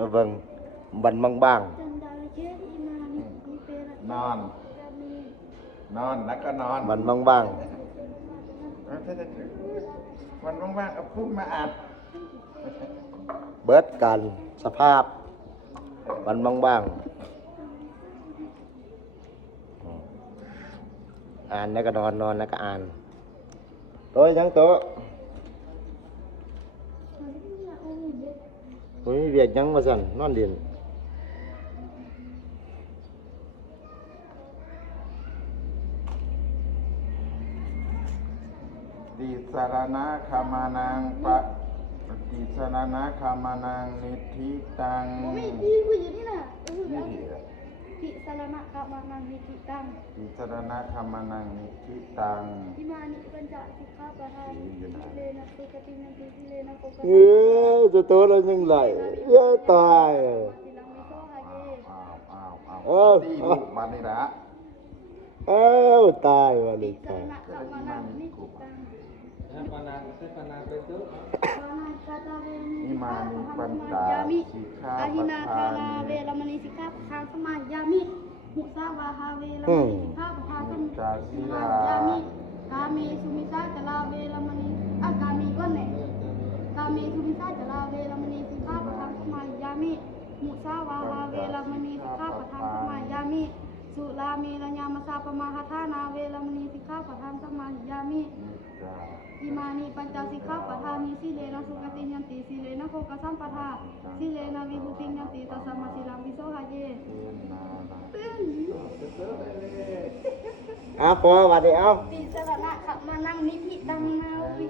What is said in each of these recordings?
มาเบิ่งบันบางนอนนอนแล้วก็นอน ๆบันบาง วันว่างๆเอาพุ่มมาอัด ๆเบิดกันสภาพบันบางๆอ่านแล้วก็นอนนอนแล้วก็อ่านโต๊ะยังโต๊ะโอ้ยเวียกยังมาสั่นนอนเด่น ติสารณะคามานังปะติสารณะคามานังนิธิตัง ไม่ดีกูอยู่นี่น่ะ นี่เหรอ พิสารณะกามานังนิติตัง ติสารณะคามานังนิธิตัง อิมานิปัญจสิกขาปะทานเลนะสุกตินันติเลนะโกกะ เอ้ยจะโต๊ะแล้วยังไหลเอ้ยตาย สิลังมิโซหาเย ตีลูกมันนี่ละ เอ้าตายวัน พิ นี้ สา ตาร ย ณะกามานังนิติตัง ปานาเป็นตุ๊ ปานาคาตาเว อิมานิปัญจ ยามิ สิกขา อาหิ ป นา ทา คาลา นิ เวรมณีสิกขาปะทานสมายามิมุสาวาหาเวรมณีสิกขาปะทานสมายามิกามีสุมิสาจลาเวรมณีกามีก็ไหนกามีสุมิสาจลาเวรมณีสิกขาปะทานสมายามิมุสาวาหาเวรมณีสิกขาปะทานสมายามิสุรามีระญามสาปมาหาทานาเวรมณีสิกขาปะทานสมายามิอิมานิปัญจสิกขาปะทานิสิเลนะสุกติยันติสิเลนะโภคสัมปทาสิเลนะวิบุติยันติตัสสะมาสิลังวิโสหะเย เอาพอวันนี้เอา ติสรณะขับมานั่งนิพิตังนาวิ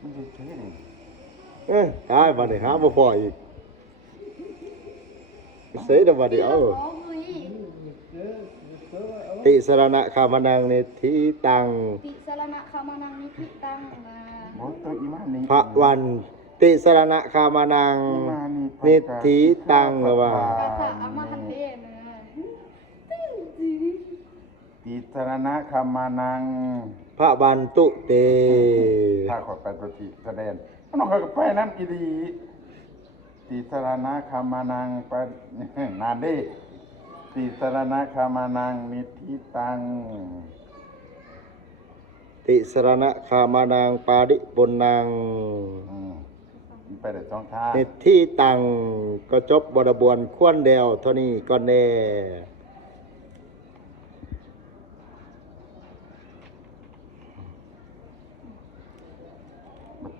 มันจะเท่เลย ตายวันนี้หาบ่พออีกเสียดวันนี้เอาติสรณะคามานังในทีตัง ติสรณะขับมานั่งนิพิตังนา โอ้ตัวอิมานิ พระวันติสรณะคามานังนิทีตังหรือว่า กาสะอามาหันเดนะ ติสารณะคามานัง พระบันตุเต ถ้าขอไปปฏิแสดงน้องเขาก็ไปน้ำกีดีติสารณะคามานังปะนานดิติสารณะคามานังนิธิตัง ติสรณะคามานังปาริปุณนัง ไปได้สองทาง นิทีตังก็จบบริบวนควรเดียวเท่านี้ก็แน่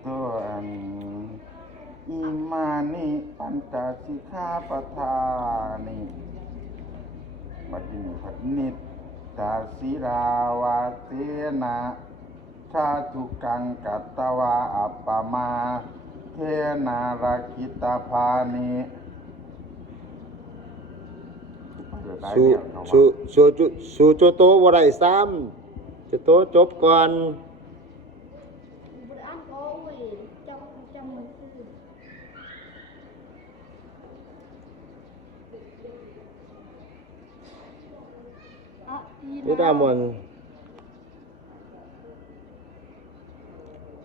ตัวอิมานิปัญจสิกขาปทานิบัดนี้พัดนิตตาศิราวาเสนะชาตุกังกัตตวาอัปปมาเทนาราคิตาภานิสุโจโตวไรซ้ำจะโตจบก่อน บุตรอันโอ้ยจำมือคืออะอี นี่ดามน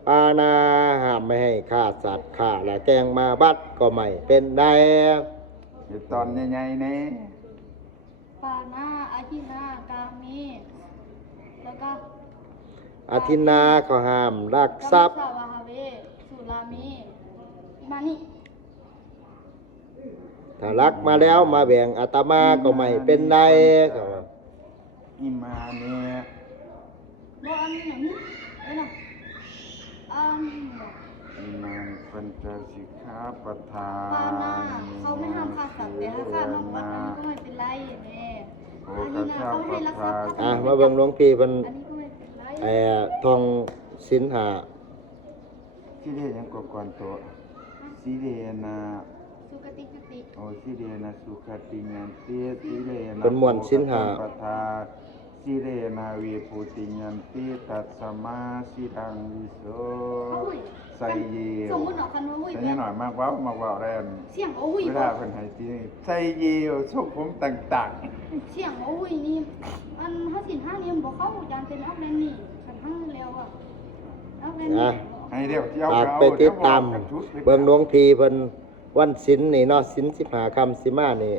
ปานาห้ามไม่ให้ฆ่าสัตว์ฆ่าและแกงมาบัดก็ไม่เป็นได้ อยู่ตอนใหญ่ๆนี่ ปานาอาทินากามีแล้วก็ อาทินนาเขาห้ามลักทรัพย์ สาวาหาเวสุรามีอิมานิ ถ้ารักมาแล้วมาแบ่งอาตมาก็ไม่เป็นไรเขาว่า อิมาเนี่ย บ่อันนี้หนังเอ้ยนะอัน อิมานิปัญจสิกขาปทา ปานาเขาไม่ห้ามฆ่าสัตว์แต่ถ้าฆ่านอกวัดอันนี้ก็ไม่เป็นไรแม่อาทินาเขาไม่ให้รักทรัพย์ มาเบิ่งหลวงพี่เพิ่น อันนี้ก็ไม่เป็นไร ทองสินหา สิเดยังกก่อนตัวสิเดนะ สุกติจุติ โอสิเดนะสุขติยันติสิเดนะ เป็นม่วนสินหา ปทาสิเดนะวีภูติยันติตัสสมาสิรังวิโส อุ้ย ใส่เย สมมุติเนาะคันว่าอุ้ย ใส่หน่อยมากเว้ามากแรง เสียงโอ้ย เวลาเพิ่นให้ที่นี่ใส่เยลสุขผมต่าง เสียงโอ้ยนี่อันห้าสินห้านี่มันบอกเข้าจานเป็นออฟแลนนี่คันห้าแล้วอ่ะออฟแลนนี่ ๆให้เดี๋ยวเที่ยว ฝากไปติดตามเบิ่งหลวงพี่เพิ่น วันศีลนี่เนาะศีล15ค่ำสิมานี่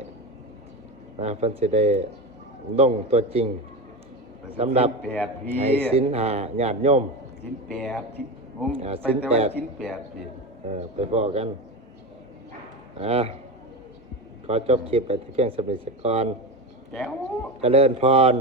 เพิ่นสิได้ลงตัวจริงสำหรับ แปดพี่ ให้ศีลหาญาติโยม ชิ้นแปดที่ผม อ่า ไป ชิ้น แต่ว่า แปด ชิ้นแปดพี่ ไปพอกันขอจบคลิปไปที่เพียงสำเร็จก่อน แก้ว เจริญพร